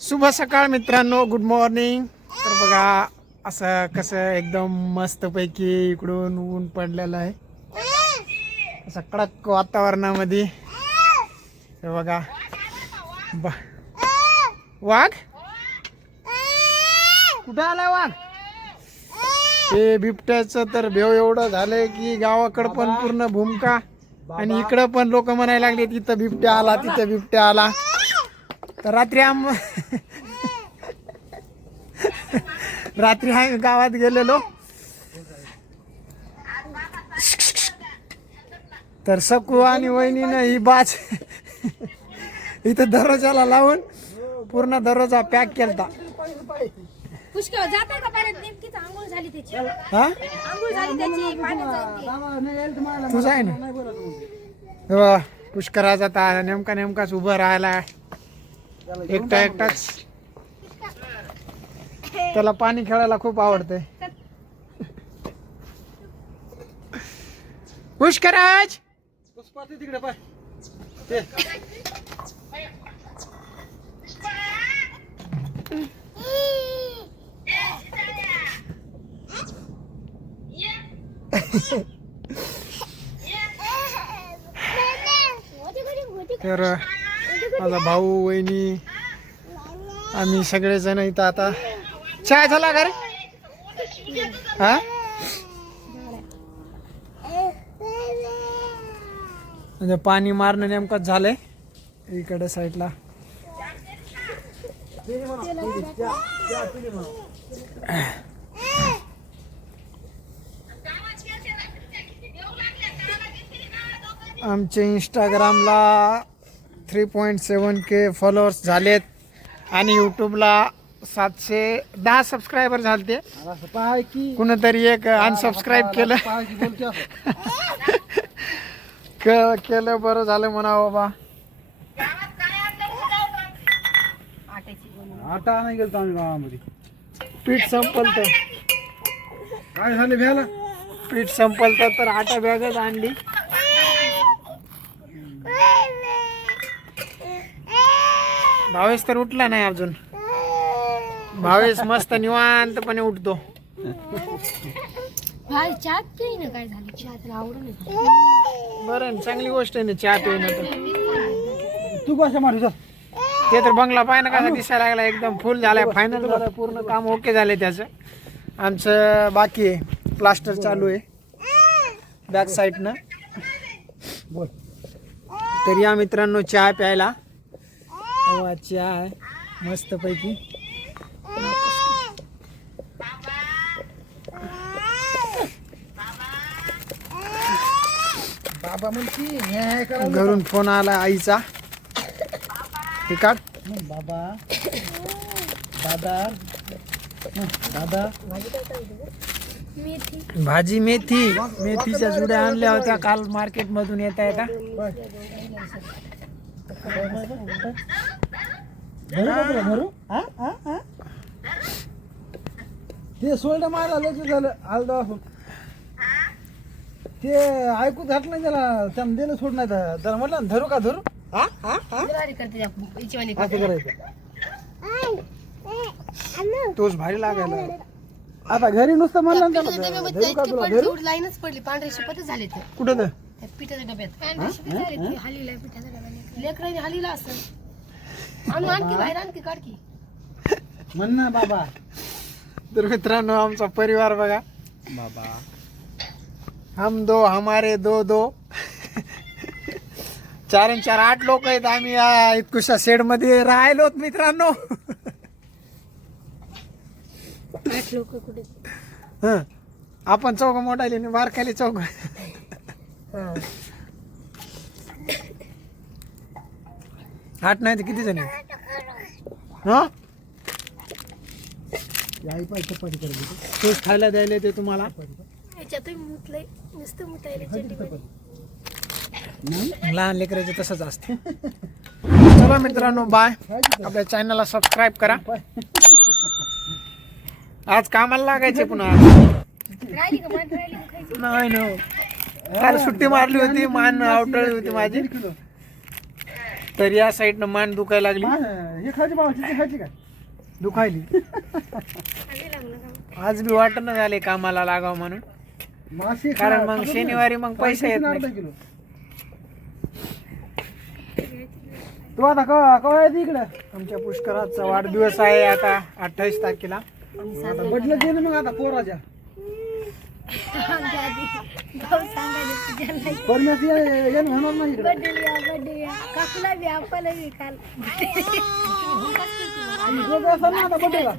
शुभ सकाळ मित्रांनो, गुड मॉर्निंग. तर बघा असं कसं एकदम मस्तपैकी इकडून ऊन पडलेलं आहे असं कडक वातावरणामध्ये. हे बघा वाघ कुठं आलाय वाघ? हे बिबट्याचं तर भेव एवढं झालंय की गावाकडं पण पूर्ण भूमिका आणि इकडं पण लोक म्हणायला लागले तिथं बिबट्या आला, तिथं बिबट्या आला. तर रात्री आम्ही गावात गेलेलो तर सकू आणि वहिनीनं ही बाज इथं दरवाजाला लावून पूर्ण दरवाजा पॅक केलता. पुष्कळ जाते का पाण्यात? नेमकीच आंघोळ झाली त्याची. हा आंघोळ झाली त्याची पाण्यात. तुझा आहे ना पुष्कराचा आता नेमकाच उभं राहायला एकटाच. त्याला पाणी खेळायला खूप आवडतंय. पुष्कराज तिकडे पाय तर माझा भाऊ वहिनी आम्ही सगळेजण इथं आता चहा झाला का रे? हा म्हणजे पाणी मारणं नेमकंच झालंय इकडे साईडला. आमचे इंस्टाग्रामला 3.7K फॉलोअर्स झालेत आणि यूट्यूबला 710 सबस्क्रायबर झालते. पाय की कुणीतरी एक अनसबस्क्राईब केलं केलं बरं झालं म्हणा बाबा. आता नाही गेलतो आम्ही गावामध्ये. पीठ संपल तर काय झालं भ्याला? पीठ संपल तर आटा बॅगच आणली. भावेश तर उठला नाही अजून. भावेश मस्त निवांतपणे उठतो. भाई चहा पिई ना, काय झालं? चहा त्याला आवडून. बरं चांगली गोष्ट आहे ना चहा पिणं तर. तू कशा मारू चल. ते तर बंगला पाय ना कसा दिसायला लागला, एकदम फुल झालाय, फायनल झालं, पूर्ण काम ओके झाले त्याचं. आमचं बाकी आहे, प्लास्टर चालू आहे बॅक साईडनं. बोल. तर या मित्रांनो चहा प्यायला. चहा आहे मस्तपैकी. बाबा म्हणती न्याय करा. घरून फोन आला आईचा. हे काढ बाबा दादा दादा मेथी भाजी मेथीच्या जुड्या आणल्या होत्या काल मार्केट मधून येता येता. धरू हा हा हा. ते सोल्ड मारला लगेच झालं आलदा. ते ऐकू घातलं नाही त्याला दिलं सोड नाही त्याला म्हटलं ना, धरू का धरू हा हा हा ज्वारी करते त्या हिचवानी असं करायचं. तोच भारी लागायला. आता घरी नुसतं म्हणलं ना त्याला धरू का तुला धरू. लाईनच पडली. पांढरे शिपतच झाले ते कुठं तर त्या पिठाच्या डब्यात. पांढरे शिपत झाले ते हलीला पिठाच्या डब्यात. लेकरांनी हलीला असं आणू आणखी बाहेर आणखी काढकी म्हण ना बाबा. तर मित्रांनो आमचा परिवार बघा. बाबा हम दो हमारे दो 4 आणि 4 8 लोक आहेत आम्ही इतकुशा शेड मध्ये राहिलो मित्रांनो. 8 लोक कुठे? हं. आपण चौक मोठाले बारखाली चौक. आठ नाही तर किती जण आहेत? हा आई पाय चपाती करायची. तेच खायला द्यायला ते तुम्हाला. याच्यातही मुतलंय नुसतं मुतायला चड्डी. लहान लेकराचं तसंच असते. चला मित्रांनो बाय. आपल्या चॅनलला सबस्क्राईब करा. आज कामाला लागायचे पुन्हा. राहिली का मान राहिली मग खायची. नाही ना काल सुट्टी मारली होती, मान आवटळली होती माझी. तर या साईडनं मान दुखायला लागली, हे खायची बाबा चिची खायची काय दुखायली. आज बी वाटणं झाले कामाला लागावं म्हणून, मासे कारण मग शनिवारी मग पैसे येत नाही. किलो तू आता कवा येते इकडं? आमच्या पुष्कराचा वाढदिवस आहे आता 28 तारखेला. आता बदलत दे ना मग आता पोराच्या परमेश येणं होणार नाही इकडे. काकूला बी आपल्याला बी काल आम्ही दोघं असाल ना आता बड्डेला.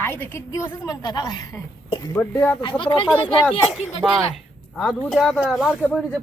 आई तर किती दिवसच म्हणतात बड्डे आता 17 तारीख आज. बाय. आज उद्या आता लाडक्या बहिणीचे